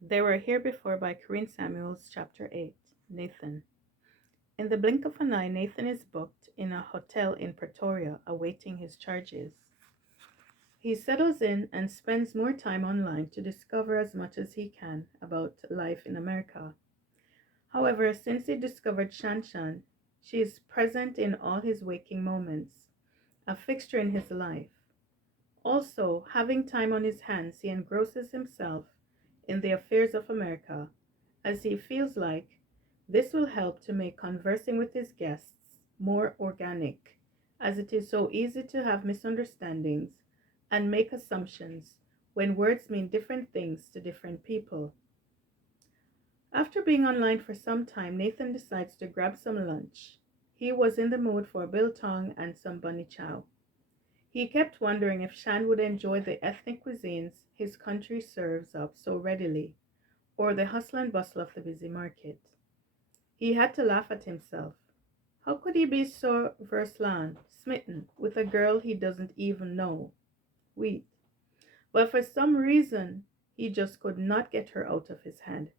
They were here before by Corinne Samuels, Chapter 8. Nathan. In the blink of an eye, Nathan is booked in a hotel in Pretoria awaiting his charges. He settles in and spends more time online to discover as much as he can about life in America. However, since he discovered Shan, she is present in all his waking moments, a fixture in his life. Also, having time on his hands, he engrosses himself in the affairs of America, as he feels like this will help to make conversing with his guests more organic, as it is so easy to have misunderstandings and make assumptions when words mean different things to different people. After being online for some time, Nathan decides to grab some lunch. He was in the mood for biltong and some bunny chow. He kept wondering if Shan would enjoy the ethnic cuisines his country serves up so readily, or the hustle and bustle of the busy market. He had to laugh at himself. How could he be so verslan, smitten with a girl he doesn't even know? Wheat. But for some reason, he just could not get her out of his head.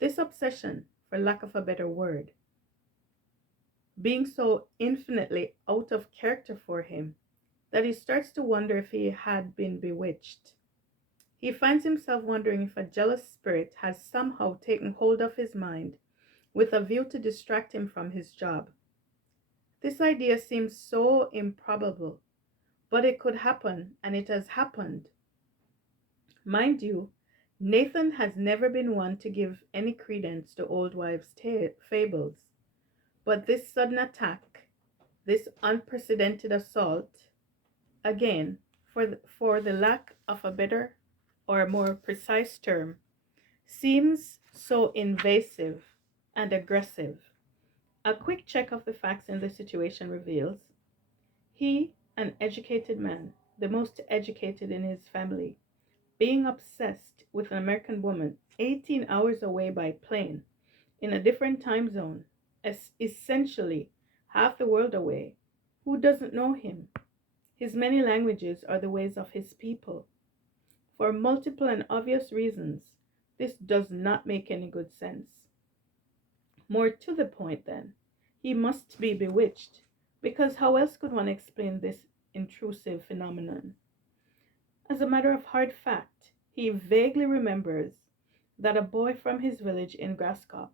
This obsession, for lack of a better word, being so infinitely out of character for him that he starts to wonder if he had been bewitched. He finds himself wondering if a jealous spirit has somehow taken hold of his mind with a view to distract him from his job. This idea seems so improbable, but it could happen, and it has happened. Mind you, Nathan has never been one to give any credence to old wives' fables, but this sudden attack, this unprecedented assault, again, for the lack of a better or a more precise term, seems so invasive and aggressive. A quick check of the facts in the situation reveals he, an educated man, the most educated in his family, being obsessed with an American woman 18 hours away by plane in a different time zone, essentially half the world away. Who doesn't know him? His many languages are the ways of his people. For multiple and obvious reasons, this does not make any good sense. More to the point, then, he must be bewitched, because how else could one explain this intrusive phenomenon? As a matter of hard fact, he vaguely remembers that a boy from his village in Graskop,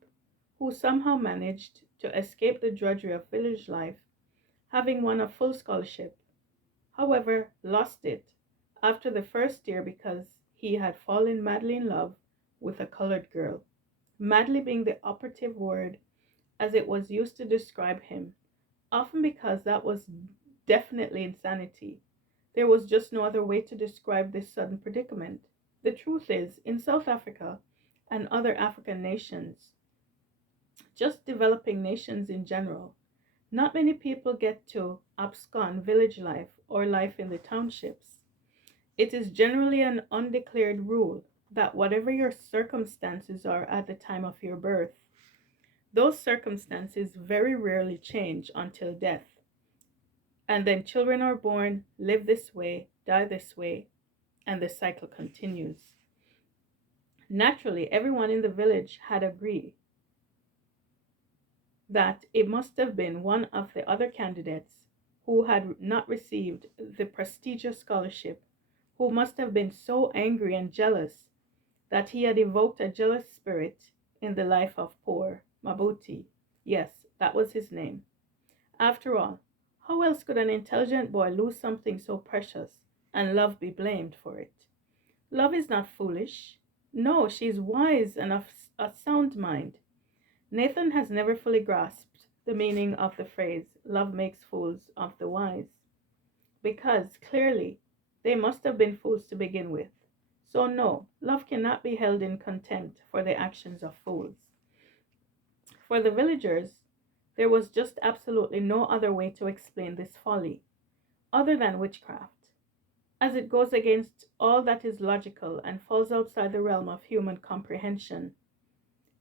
who somehow managed to escape the drudgery of village life, having won a full scholarship, however, lost it after the first year because he had fallen madly in love with a colored girl, madly being the operative word as it was used to describe him, often because that was definitely insanity. There was just no other way to describe this sudden predicament. The truth is, in South Africa and other African nations, just developing nations in general, not many people get to abscond village life or life in the townships. It is generally an undeclared rule that whatever your circumstances are at the time of your birth, those circumstances very rarely change until death. And then children are born, live this way, die this way, and the cycle continues. Naturally, everyone in the village had agreed that it must have been one of the other candidates who had not received the prestigious scholarship, who must have been so angry and jealous that he had evoked a jealous spirit in the life of poor Mabuti. Yes, that was his name. After all, how else could an intelligent boy lose something so precious and love be blamed for it? Love is not foolish. No, she is wise and of a sound mind. Nathan has never fully grasped the meaning of the phrase, love makes fools of the wise, because clearly they must have been fools to begin with. So, no, love cannot be held in contempt for the actions of fools. For the villagers, there was just absolutely no other way to explain this folly, other than witchcraft, as it goes against all that is logical and falls outside the realm of human comprehension.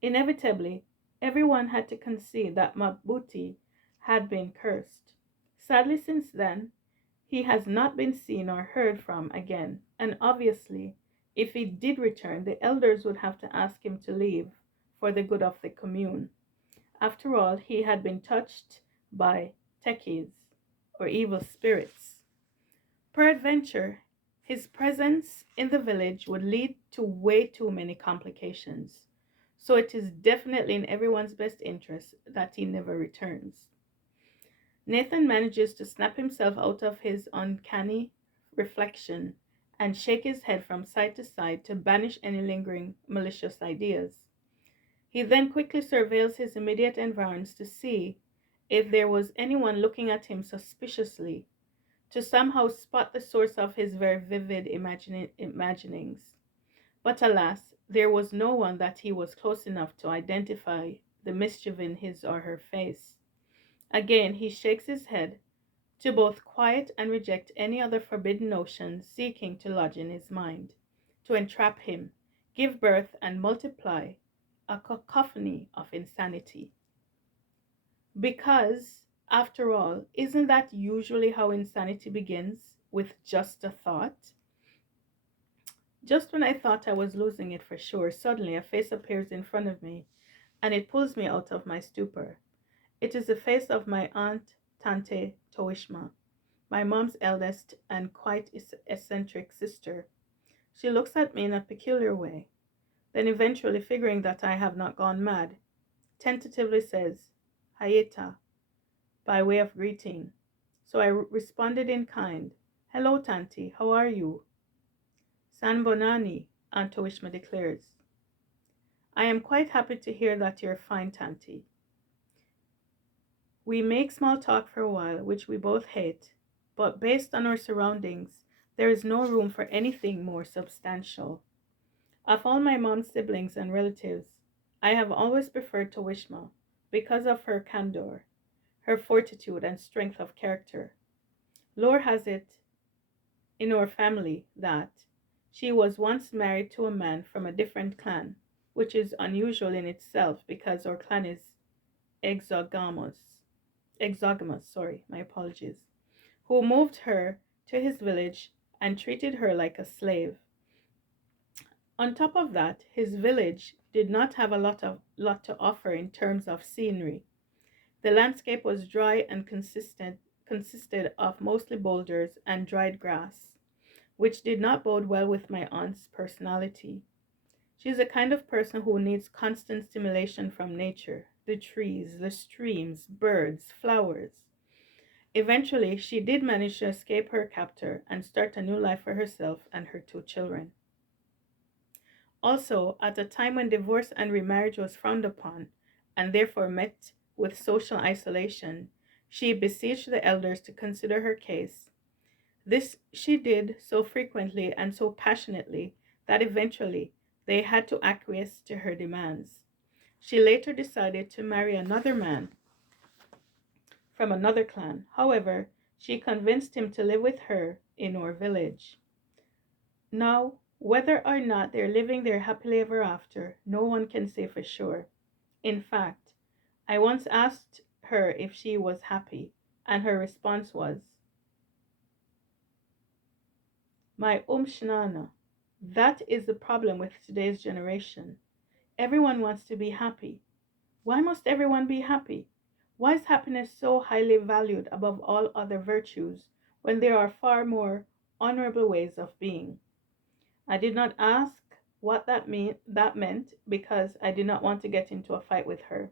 Inevitably, everyone had to concede that Mabuti had been cursed. Sadly, since then, he has not been seen or heard from again, and obviously, If he did return, the elders would have to ask him to leave for the good of the commune. After all, he had been touched by tekis, or evil spirits. Peradventure, his presence in the village would lead to way too many complications. So it is definitely in everyone's best interest that he never returns. Nathan manages to snap himself out of his uncanny reflection and shake his head from side to side to banish any lingering malicious ideas. He then quickly surveils his immediate environs to see if there was anyone looking at him suspiciously, to somehow spot the source of his very vivid imaginings. But alas, there was no one that he was close enough to identify the mischief in his or her face. Again he shakes his head, to both quiet and reject any other forbidden notions seeking to lodge in his mind, to entrap him, give birth and multiply a cacophony of insanity. Because, after all, isn't that usually how insanity begins? With just a thought? Just when I thought I was losing it for sure, suddenly a face appears in front of me, and it pulls me out of my stupor. It is the face of my aunt, Tante Toishma, my mom's eldest and quite eccentric sister. She looks at me in a peculiar way, then eventually figuring that I have not gone mad, tentatively says, Hayeta, by way of greeting. So I responded in kind, Hello, Tanti, how are you? San Bonani, Aunt Toishma declares. I am quite happy to hear that you're fine, Tanti. We make small talk for a while, which we both hate, but based on our surroundings, there is no room for anything more substantial. Of all my mom's siblings and relatives, I have always preferred Toishma because of her candor, her fortitude and strength of character. Lore has it in our family that she was once married to a man from a different clan, which is unusual in itself because our clan is exogamous. Exogamous, sorry, my apologies, who moved her to his village and treated her like a slave. On top of that, his village did not have a lot to offer in terms of scenery. The landscape was dry and consisted of mostly boulders and dried grass, which did not bode well with my aunt's personality. She is the kind of person who needs constant stimulation from nature, the trees, the streams, birds, flowers. Eventually, she did manage to escape her captor and start a new life for herself and her two children. Also, at a time when divorce and remarriage was frowned upon, and therefore met with social isolation, she beseeched the elders to consider her case. This she did so frequently and so passionately that eventually they had to acquiesce to her demands. She later decided to marry another man from another clan. However, she convinced him to live with her in our village. Now, whether or not they're living there happily ever after, no one can say for sure. In fact, I once asked her if she was happy, and her response was, My Shnana. That is the problem with today's generation. Everyone wants to be happy. Why must everyone be happy? Why is happiness so highly valued above all other virtues when there are far more honorable ways of being? I did not ask what that meant because I did not want to get into a fight with her.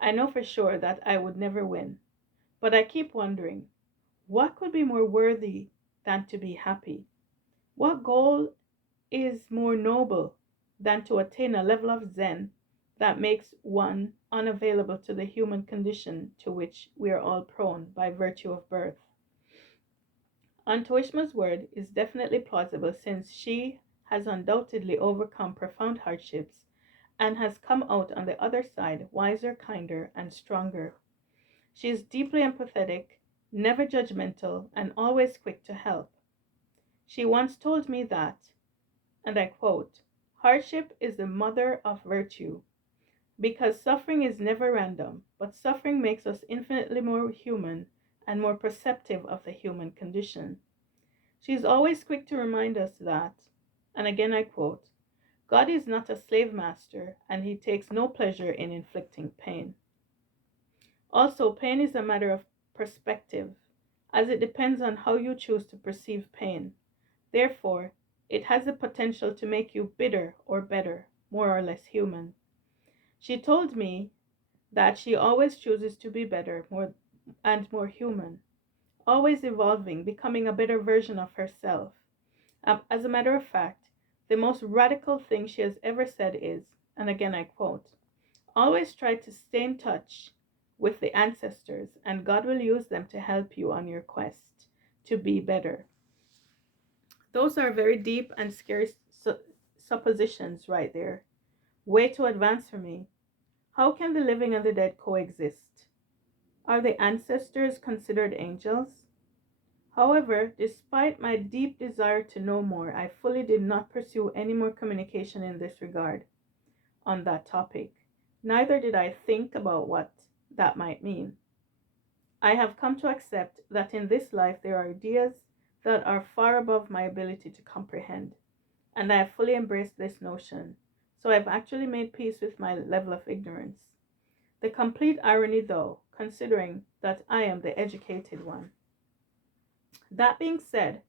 I know for sure that I would never win. But I keep wondering, what could be more worthy than to be happy? What goal is more noble than to attain a level of Zen that makes one unavailable to the human condition to which we are all prone by virtue of birth? Antoishma's word is definitely plausible since she has undoubtedly overcome profound hardships and has come out on the other side wiser, kinder, and stronger. She is deeply empathetic, never judgmental, and always quick to help. She once told me that, and I quote, hardship is the mother of virtue, because suffering is never random, but suffering makes us infinitely more human and more perceptive of the human condition. She is always quick to remind us that, And again I quote, God is not a slave master, and he takes no pleasure in inflicting pain. Also, pain is a matter of perspective, as it depends on how you choose to perceive pain. Therefore, it has the potential to make you bitter or better, more or less human. She told me that she always chooses to be better, more and more human, always evolving, becoming a better version of herself. As a matter of fact, the most radical thing she has ever said is, and again I quote, always try to stay in touch with the ancestors, and God will use them to help you on your quest to be better. Those are very deep and scary suppositions right there. Way too advanced for me. How can the living and the dead coexist? Are the ancestors considered angels? However, despite my deep desire to know more, I fully did not pursue any more communication in this regard on that topic. Neither did I think about what that might mean. I have come to accept that in this life there are ideas that are far above my ability to comprehend, and I have fully embraced this notion. So I've actually made peace with my level of ignorance. The complete irony, though, considering that I am the educated one. That being said,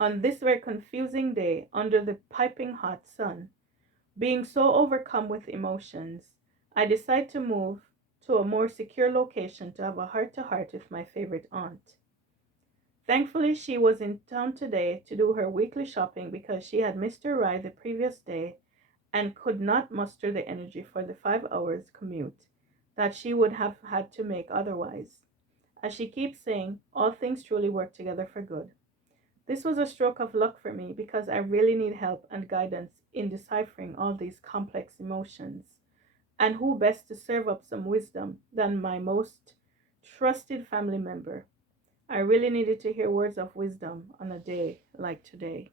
on this very confusing day under the piping hot sun, being so overcome with emotions, I decide to move to a more secure location to have a heart-to-heart with my favorite aunt. Thankfully, she was in town today to do her weekly shopping because she had missed her ride the previous day and could not muster the energy for the 5 hours commute that she would have had to make otherwise. As she keeps saying, all things truly work together for good. This was a stroke of luck for me because I really need help and guidance in deciphering all these complex emotions. And who best to serve up some wisdom than my most trusted family member? I really needed to hear words of wisdom on a day like today.